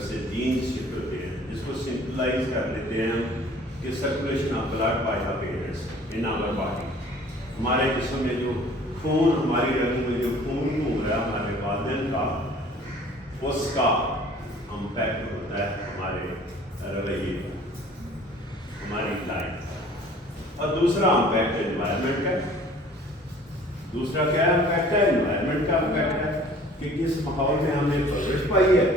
طرف سے jeans shift ہوتے ہیں، جس کو سمپلائز کر لیتے ہیں کہ circulation of blood by the parents in our body. ہمارے جسم میں جو خون، ہماری رگوں میں جو خون ہو رہا ہے ہمارے والدین کا، اس کا امپیکٹ ہوتا ہے ہمارے رویے پر، ہماری لائف. اور دوسرا امپیکٹ انوائرمنٹ کا. دوسرا کیا امپیکٹ ہے؟ انوائرمنٹ کا امپیکٹ ہے کہ کس ماحول میں ہم نے پرورش پائی ہے،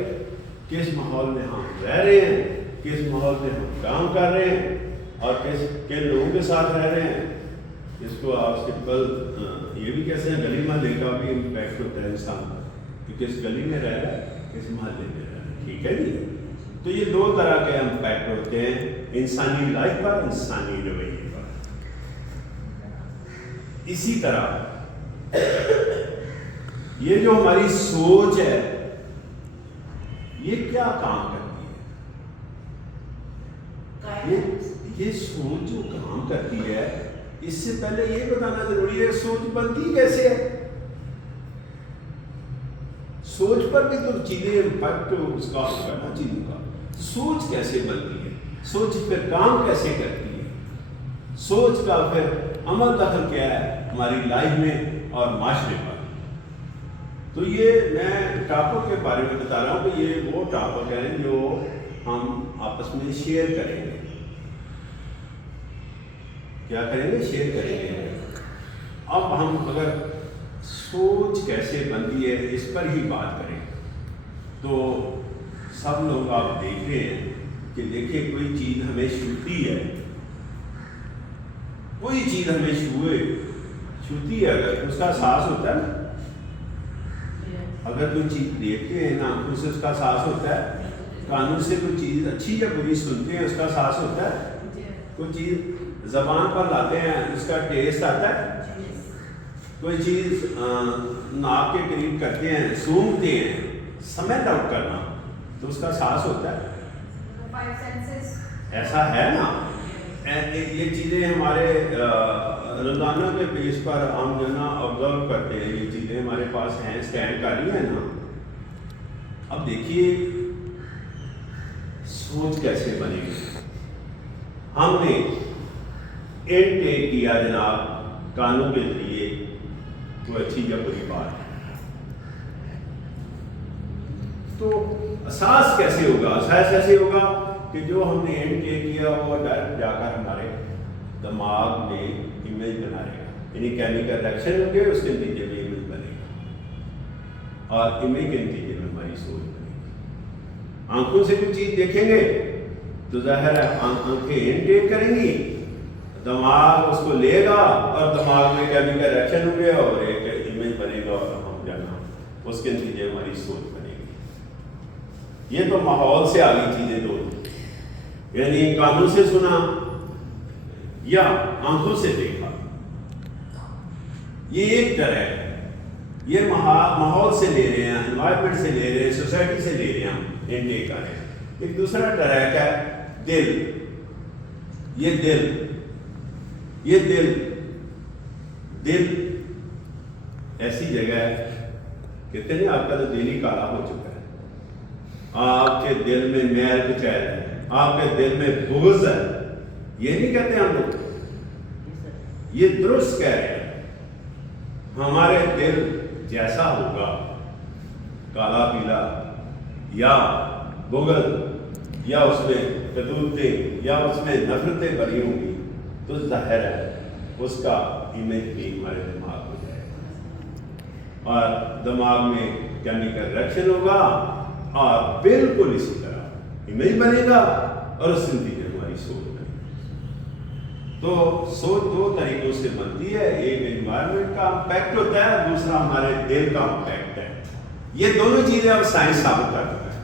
کس ماحول میں ہم رہ رہے ہیں، کس ماحول میں ہم کام کر رہے ہیں، اور کن لوگوں کے ساتھ رہ رہے ہیں. اس کو آپ سمپل یہ بھی کہتے ہیں گلی محلے کا بھی امپیکٹ ہوتا ہے انسان کا، کہ کس گلی میں رہ رہا ہے، کس محلے میں رہ رہا ہے. ٹھیک ہے جی. تو یہ دو طرح کے امپیکٹ ہوتے ہیں انسانی لائف پر، انسانی رویے پر. اسی طرح یہ جو ہماری سوچ ہے یہ کیا کام کرتی ہے؟ یہ سوچ جو کام کرتی ہے، اس سے پہلے یہ بتانا ضروری ہے سوچ بنتی کیسے ہے. سوچ پر بھی تو چیزیں امپیکٹ اس کا کرنا چاہیے گا. سوچ کیسے بنتی ہے، سوچ پھر کام کیسے کرتی ہے، سوچ کا پھر عمل دخل کیا ہے ہماری لائف میں اور معاشرے پر. تو یہ میں ٹاپک کے بارے میں بتا رہا ہوں کہ یہ وہ ٹاپک ہیں جو ہم آپس میں شیئر کریں گے. کیا کریں گے؟ شیئر کریں گے. اب ہم اگر سوچ کیسے بنتی ہے اس پر ہی بات کریں تو سب لوگ آپ دیکھ رہے ہیں کہ دیکھیں کوئی چیز ہمیں چھوتی ہے، کوئی چیز ہمیں چھوتی ہے اگر اس کا احساس ہوتا ہے. اگر کوئی چیز دیکھتے ہیں آنکھوں سے اس کا احساس ہوتا ہے، کانوں سے کوئی چیز اچھی یا بری سنتے ہیں اس کا احساس ہوتا ہے، کوئی چیز زبان پر لاتے ہیں اس کا ٹیسٹ آتا ہے، کوئی چیز ناک کے قریب کرتے ہیں، سونگھتے ہیں، سمیٹ آؤٹ کرنا، تو اس کا احساس ہوتا ہے. ایسا ہے نا. یہ چیزیں ہمارے روزانہ کے بیس پر ہم جو نا آبزرو کرتے ہیں، یہ چیزیں ہمارے پاس ہیں، اسٹینڈ کر رہی ہیں نا. اب دیکھیے سوچ کیسے بنے گی. ہم نے انٹیک کیا جناب کانوں کے ذریعے کوئی اچھی یا بری بات، تو احساس کیسے ہوگا؟ احساس ایسے ہوگا کہ جو ہم نے انٹیک کیا وہ ڈائریکٹ جا کر ہمارے دماغ میں امیج بنائے گا، یعنی کیمیکل ریئیکشن ہوں گے، اس کے نتیجے میں امیج بنے گا، اور امیج کے نتیجے میں ہماری سوچ بنے گی. آنکھوں سے کوئی چیز دیکھیں گے تو ظاہر ہے آنکھیں انٹیک کریں گی، دماغ اس کو لے گا اور دماغ میں کیمیکل ریئیکشن ہوں گے اور ایک امیج بنے گا، اور ہم جانا اس کے نتیجے ہماری سوچ بنے گی. یہ تو ماحول سے آگئی چیزیں دو، یعنی کانوں سے سنا یا آنکھوں سے دیکھا، یہ ایک طرح ہے. یہ ماحول سے لے رہے ہیں، انوائرمنٹ سے لے رہے ہیں، سوسائٹی سے لے رہے ہیں، ہم انٹیک کر رہے ہیں. ایک دوسرا طرح کیا ہے؟ دل. یہ دل ایسی جگہ ہے، کہتے ہیں آپ کا تو دل ہی کالا ہو چکا ہے، آپ کے دل میں میل کچھ ہے، آپ کے دل میں بغض ہے. یہ نہیں کہتے ہم لوگ، یہ درست کہہ رہے ہیں. ہمارے دل جیسا ہوگا، کالا پیلا یا بغض یا اس میں قدوتیں یا اس میں نفرتیں بھری ہوں گی، تو ظاہر ہے اس کا امیج بھی ہمارے دماغ ہو جائے گا، اور دماغ میں کیمیکل ریئیکشن ہوگا، اور بالکل اسی طرح امیج بنے گا، اور اس کے نتیجے ہماری سوچ بنے گی. تو سوچ دو طریقوں سے بنتی ہے، ایک انوائرمنٹ کا امپیکٹ ہوتا ہے، دوسرا ہمارے دل کا امپیکٹ ہے. یہ دونوں چیزیں اب سائنس ثابت کر چکا ہے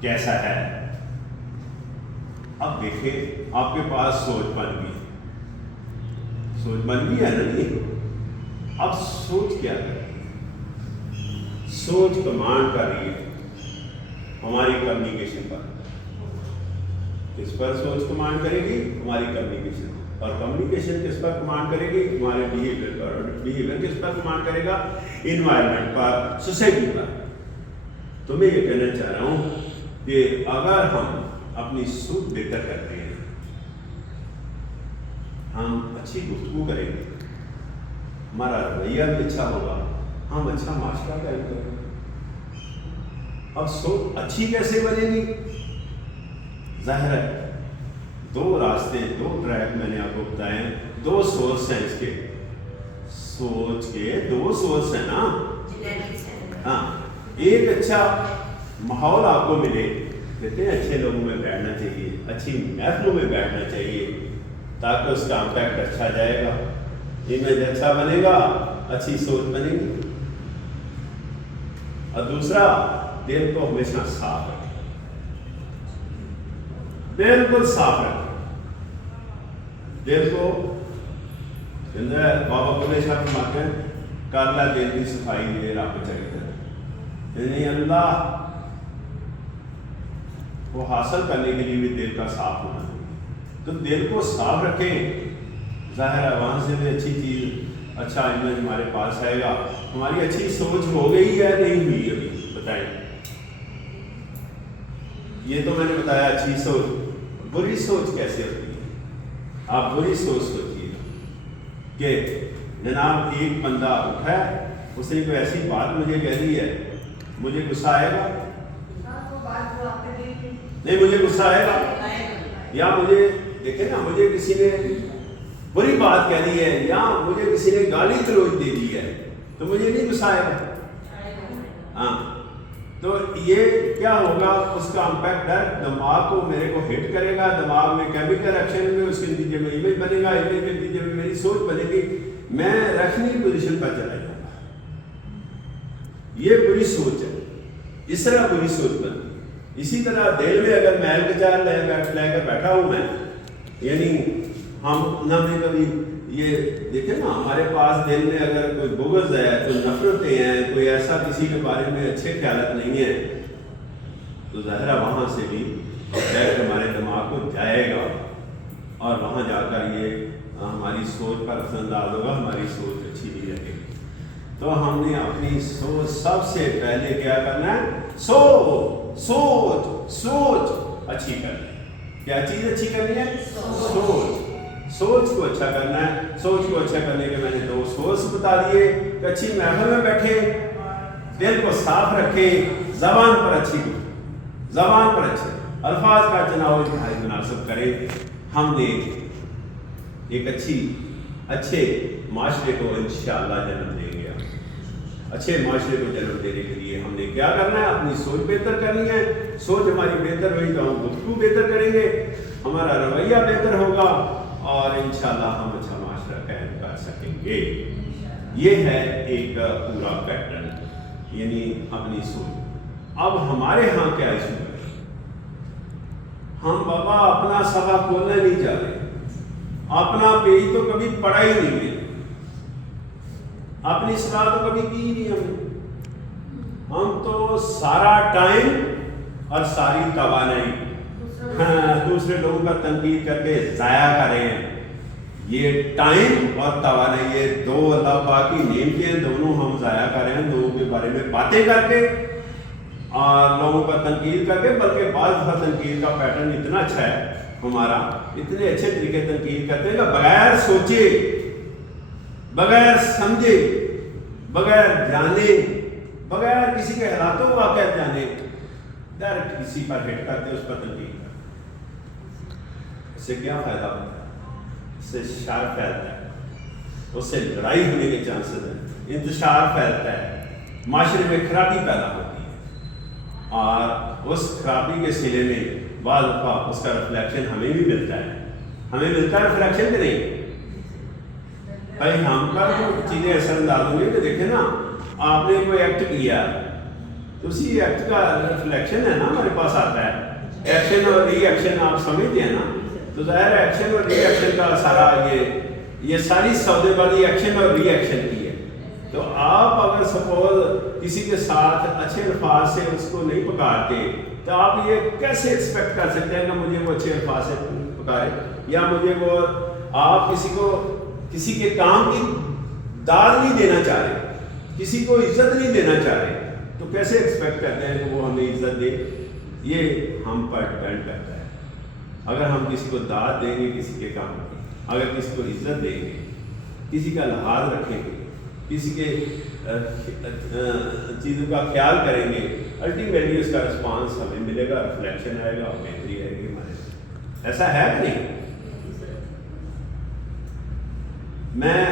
کیسا ہے. اب دیکھیں آپ کے پاس سوچ بن گئی ہے نا. نہیں اب سوچ کیا کر رہی ہے؟ سوچ کمانڈ کر رہی ہے ہماری کمیونیکیشن پر. کس پر سوچ کمانڈ کرے گی؟ ہماری کمیونیکیشن. اور کمیونیکیشن کس پر کمانڈ کرے گی؟ ہمارے بیہیویئر پر. اور بیہیویئر کس پر کمانڈ کرے گا؟ انوائرمنٹ پر، سوسائٹی پر. تمہیں یہ کہنا چاہ رہا ہوں کہ اگر ہم اپنی سوچ بہتر کرتے ہیں، ہم اچھی گفتگو کریں گے، ہمارا رویہ بھی اچھا ہوگا، ہم اچھا معاشرہ قائم کریں گے۔ اب سوچ اچھی کیسے بنے گی؟ ظاہر ہے دو راستے، دو ٹریک میں نے آپ کو بتائے ہیں، دو سورس ہیں اس کے، سوچ کے دو سورس ہیں نا۔ ہاں، ایک اچھا ماحول آپ کو ملے، کہتے ہیں اچھے لوگوں میں بیٹھنا چاہیے، اچھی محفلوں میں بیٹھنا چاہیے تاکہ اس کا امپیکٹ اچھا جائے گا، امیج اچھا بنے گا، اچھی سوچ بنے گی۔ اور دوسرا، دل کو ہمیشہ صاف رکھیں، بالکل صاف رکھیں دل کو۔ بابا بلے شاہ فرماتے ہیں کر لا دل کی صفائی میرے رب چاہیے، یعنی اللہ کو حاصل کرنے کے لیے بھی دل کا صاف ہونا چاہیے۔ تو دل کو صاف رکھیں، ظاہر ہے وہاں سے بھی اچھی چیز، اچھا امیج ہمارے پاس آئے گا۔ ہماری اچھی سوچ ہو گئی ہے نہیں ہوئی ابھی بتائیں؟ یہ تو میں نے بتایا اچھی سوچ۔ بری سوچ کیسے ہوتی ہے؟ آپ بری سوچ سوچیے کہ جناب ایک بندہ اٹھا ہے، اس نے کوئی ایسی بات مجھے کہہ دی ہے، مجھے غصہ آئے گا؟ نہیں، مجھے غصہ آئے گا؟ یا مجھے دیکھیں نا، مجھے کسی نے بری بات کہہ دی ہے یا مجھے کسی نے گالی گلوچ دے دی ہے تو مجھے نہیں غصہ آئے گا؟ ہاں، تو یہ کیا ہوگا؟ اس کا امپیکٹ ڈائریکٹ دماغ کو میرے کو ہٹ کرے گا، دماغ میں کیمیکل ایکشن میں، اس کے نتیجے میں امیج بنے گا، امیج کے نتیجے میں میری سوچ بنے گی، میں رکھنی پوزیشن پر چلا جاؤں گا۔ یہ بری سوچ ہے، اس طرح بری سوچ بنتی۔ اسی طرح دل میں اگر میل کچال لے کر بیٹھا ہوں میں، یعنی ہم نہ میں کبھی یہ دیکھیں نا، ہمارے پاس دل میں اگر کوئی بغض ہے، کوئی نفرتیں ہیں، کوئی ایسا کسی کے بارے میں اچھے خیالات نہیں ہیں، تو ظاہرہ وہاں سے بھی ڈائریکٹ ہمارے دماغ کو جائے گا اور وہاں جا کر یہ ہماری سوچ پر اثر انداز ہوگا، ہماری سوچ اچھی نہیں رہے گی۔ تو ہم نے اپنی سوچ سب سے پہلے کیا کرنا ہے؟ سوچ اچھی کرنی ہے۔ کیا چیز اچھی کرنی ہے؟ سوچ کو اچھا کرنا ہے۔ سوچ کو اچھا کرنے کے میں نے دو سورس بتا دیے کہ اچھی محفل میں بیٹھے، دل کو صاف رکھے، زبان پر اچھے الفاظ کا چناؤ انتہائی مناسب کرے۔ ہم نے ایک اچھے معاشرے کو انشاءاللہ جنم دیں گے۔ اچھے معاشرے کو جنم دینے کے لیے ہم نے کیا کرنا ہے؟ اپنی سوچ بہتر کرنی ہے۔ سوچ ہماری بہتر ہوئی تو ہم گفتگو بہتر کریں گے، ہمارا رویہ بہتر ہوگا اور انشاءاللہ ہم اچھا معاشرہ قائم کر سکیں گے۔ یہ ہے ایک پورا پیٹرن، یعنی اپنی سوچ۔ اب ہمارے ہاں کیا ایشو ہے؟ ہم بابا اپنا صفحہ کھولنا نہیں چاہ رہے، اپنا پیج تو کبھی پڑھا ہی نہیں ہے، اپنی صلاح تو کبھی کی نہیں ہم تو سارا ٹائم اور ساری توانائی دوسرے لوگوں کا تنقید کر کے ضائع کر رہے ہیں۔ یہ ٹائم اور توانائی، یہ دو اللہ پاک کی نعمتیں، دونوں ہم ضائع کر رہے ہیں لوگوں کے بارے میں باتیں کر کے اور لوگوں کا تنقید کر کے۔ بلکہ بعض دفعہ تنقید کا پیٹرن اتنا اچھا ہے ہمارا، اتنے اچھے طریقے تنقید کرتے ہیں کہ بغیر سوچے، بغیر سمجھے، بغیر جانے، بغیر کسی کے حالات و واقعات جانے، ڈائریکٹ کسی پر ہٹ کرتے، اس پر تنقید کرتے۔ اس سے کیا فائدہ ہوتا ہے؟ اس سے شر پھیلتا ہے، اس سے لڑائی ہونے کے چانسز ہیں، انتشار پھیلتا ہے، معاشرے میں خرابی پیدا ہوتی ہے اور اس خرابی کے سلے میں بعض دفعہ اس کا ریفلیکشن ہمیں بھی ملتا ہے۔ ہمیں ملتا ہے ریفلیکشن کہ نہیں؟ بھائی ہم پر جو چیزیں اثر انداز ہوں گی کہ دیکھیں نا، آپ نے کوئی ایکٹ کیا تو اسی ایکٹ کا ریفلیکشن ہے نا ہمارے پاس آتا ہے۔ ایکشن اور ری ایکشن آپ سمجھتے ہیں نا، تو ظاہر ہے ایکشن اور ری ایکشن کا سارا یہ ساری سودے بازی ایکشن اور ری ایکشن کی ہے۔ تو آپ اگر سپوز کسی کے ساتھ اچھے الفاظ سے اس کو نہیں پکارتے تو آپ یہ کیسے ایکسپیکٹ کر سکتے ہیں کہ مجھے وہ اچھے الفاظ سے پکارے، یا مجھے وہ آپ کسی کے کام کی داد نہیں دینا چاہ رہے، کسی کو عزت نہیں دینا چاہ رہے، تو تو کیسے ایکسپیکٹ کرتے ہیں کہ وہ ہمیں عزت دے؟ یہ ہم پر ڈپینڈ کرتا ہے. اگر ہم کسی کو داد دیں گے کسی کے کام کی، اگر کسی کو عزت دیں گے، کسی کا لحاظ رکھیں گے، کسی کے چیزوں کا خیال کریں گے، الٹیمیٹلی اس کا رسپانس ہمیں ملے گا، ریفلیکشن آئے گا اور بہتری آئے گی ہمارے. ایسا ہے کہ نہیں؟ میں